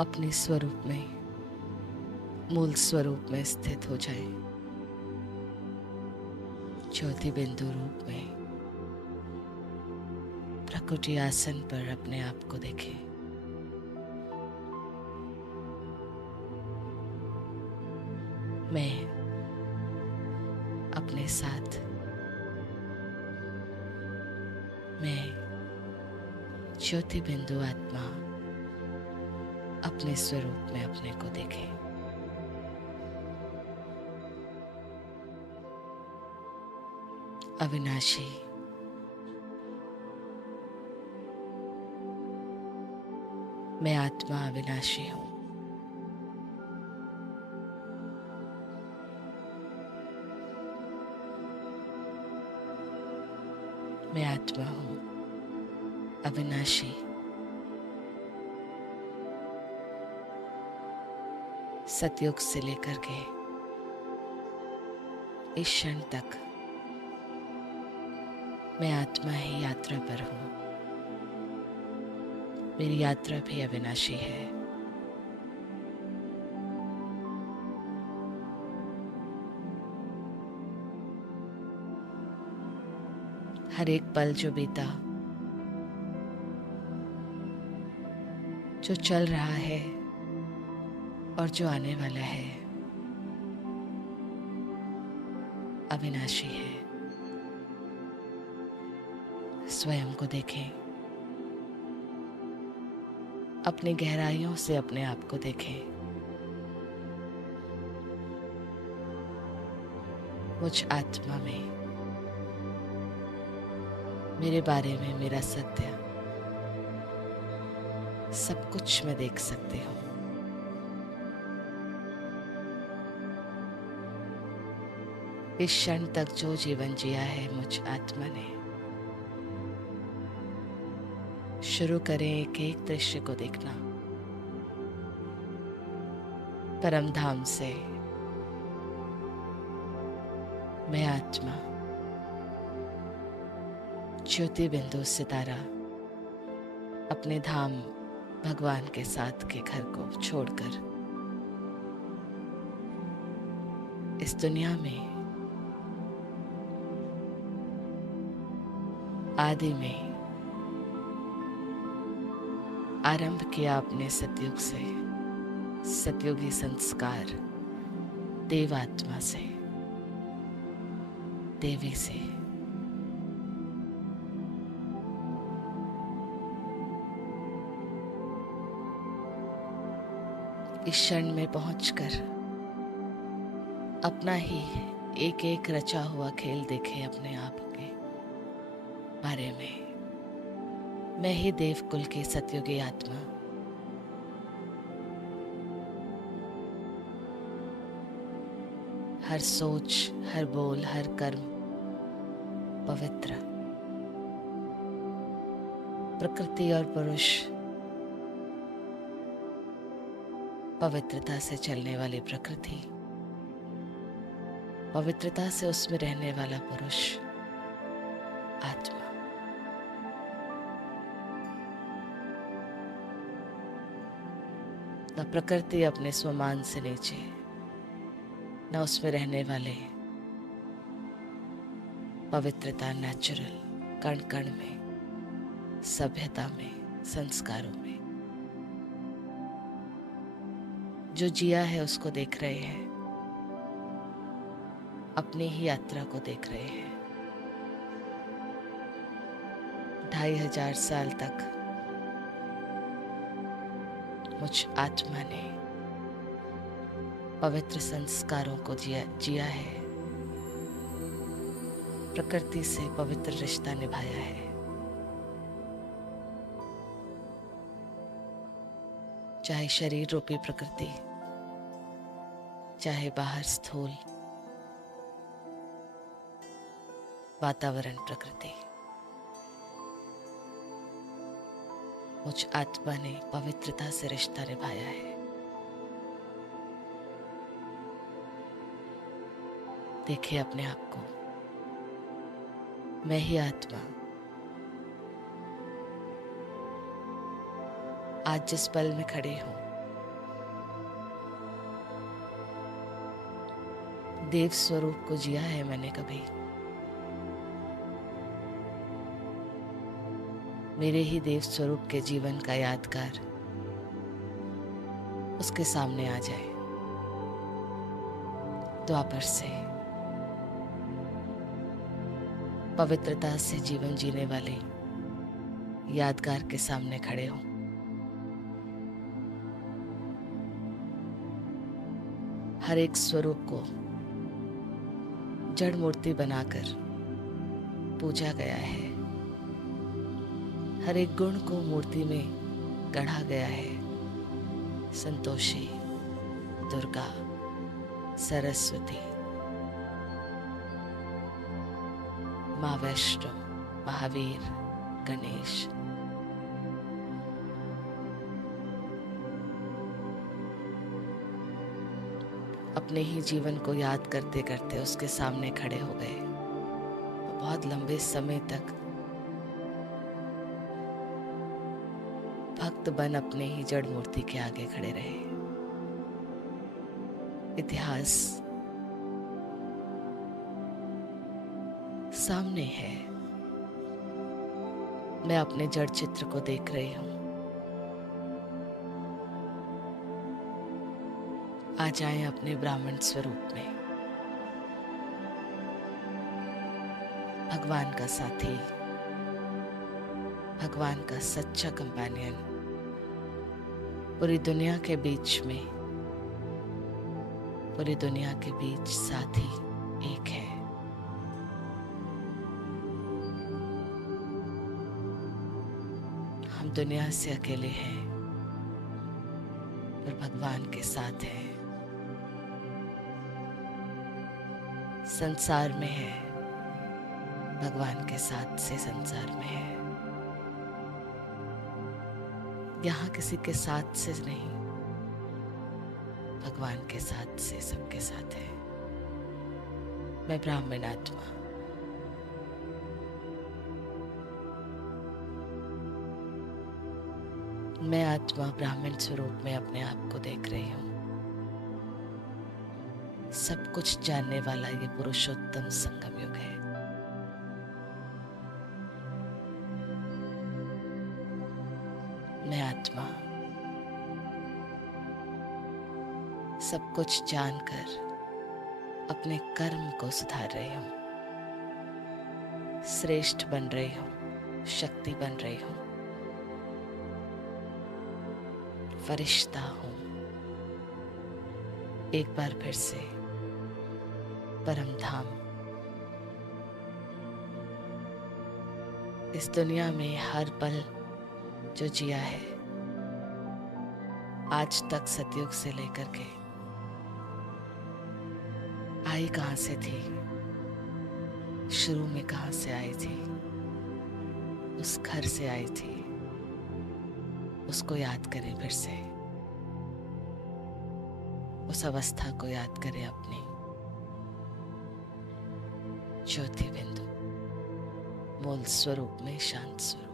अपने स्वरूप में, मूल स्वरूप में स्थित हो जाए। ज्योति बिंदु रूप में प्रकृति आसन पर अपने आप को देखें। मैं अपने साथ, मैं ज्योति बिंदु आत्मा अपने स्वरूप में अपने को देखें। अविनाशी, मैं आत्मा अविनाशी हूँ। मैं आत्मा हूँ अविनाशी। सतयुग से लेकर के इस क्षण तक मैं आत्मा ही यात्रा पर हूँ। मेरी यात्रा भी अविनाशी है। हर एक पल जो बीता, जो चल रहा है और जो आने वाला है, अविनाशी है। स्वयं को देखें, अपनी गहराइयों से अपने आप को देखें। मुझ आत्मा में, मेरे बारे में मेरा सत्य सब कुछ मैं देख सकती हूँ। इस क्षण तक जो जीवन जिया है मुझ आत्मा ने, शुरू करें एक एक दृश्य को देखना। परम धाम से मैं आत्मा ज्योति बिंदु सितारा अपने धाम भगवान के साथ के घर को छोड़कर इस दुनिया में आदि में आरंभ किया अपने सतयुग से, सतयुगी संस्कार देवात्मा से, देवी से। इस क्षण में पहुंचकर अपना ही एक एक रचा हुआ खेल देखे अपने आप के बारे में। मैं ही देवकुल की सतयुगी आत्मा, हर सोच, हर बोल, हर कर्म पवित्र। प्रकृति और पुरुष पवित्रता से चलने वाली प्रकृति, पवित्रता से उसमें रहने वाला पुरुष आत्मा। न प्रकृति अपने स्वमान से नीचे, न उसमें रहने वाले पवित्रता नेचुरल कण कण में, सभ्यता में, संस्कारों में। जो जिया है उसको देख रहे हैं, अपनी ही यात्रा को देख रहे हैं। 2500 साल तक मुझ आत्मा ने पवित्र संस्कारों को जिया है, प्रकृति से पवित्र रिश्ता निभाया है। चाहे शरीर रूपी प्रकृति, चाहे बाहर स्थूल वातावरण प्रकृति, मुझ आत्मा ने पवित्रता से रिश्ता निभाया है। देखिए अपने आप को, मैं ही आत्मा आज जिस पल में खड़े हूं देव स्वरूप को जिया है मैंने कभी। मेरे ही देव स्वरूप के जीवन का यादगार उसके सामने आ जाए, द्वापर से पवित्रता से जीवन जीने वाले यादगार के सामने खड़े हो। हर एक स्वरूप को जड़ मूर्ति बनाकर पूजा गया है, हर एक गुण को मूर्ति में गढ़ा गया है। संतोषी, दुर्गा, सरस्वती, माँ वैष्णो, महावीर, गणेश। अपने ही जीवन को याद करते करते उसके सामने खड़े हो गए। बहुत लंबे समय तक भक्त बन अपने ही जड़ मूर्ति के आगे खड़े रहे। इतिहास सामने है, मैं अपने जड़ चित्र को देख रही हूं। आ जाएं अपने ब्राह्मण स्वरूप में, भगवान का साथी, भगवान का सच्चा कंपेनियन पूरी दुनिया के बीच में, पूरी दुनिया के बीच साथी एक है। हम दुनिया से अकेले हैं पर भगवान के साथ हैं। संसार में है, भगवान के साथ से संसार में है। यहाँ किसी के साथ से नहीं, भगवान के साथ से सबके साथ है। मैं ब्राह्मण आत्मा, मैं आत्मा ब्राह्मण स्वरूप में अपने आप को देख रही हूँ। सब कुछ जानने वाला ये पुरुषोत्तम संगम युग है। मैं आत्मा सब कुछ जानकर अपने कर्म को सुधार रही हूँ, श्रेष्ठ बन रही हूँ, शक्ति बन रही हूँ, फरिश्ता हूँ। एक बार फिर से परम धाम, इस दुनिया में हर पल जो जिया है आज तक सतयुग से लेकर के, आई कहां से थी, शुरू में कहां से आई थी, उस घर से आई थी, उसको याद करें फिर से, उस अवस्था को याद करें अपनी। ज्योति बिंदु मूल स्वरूप में शांत स्वरूप।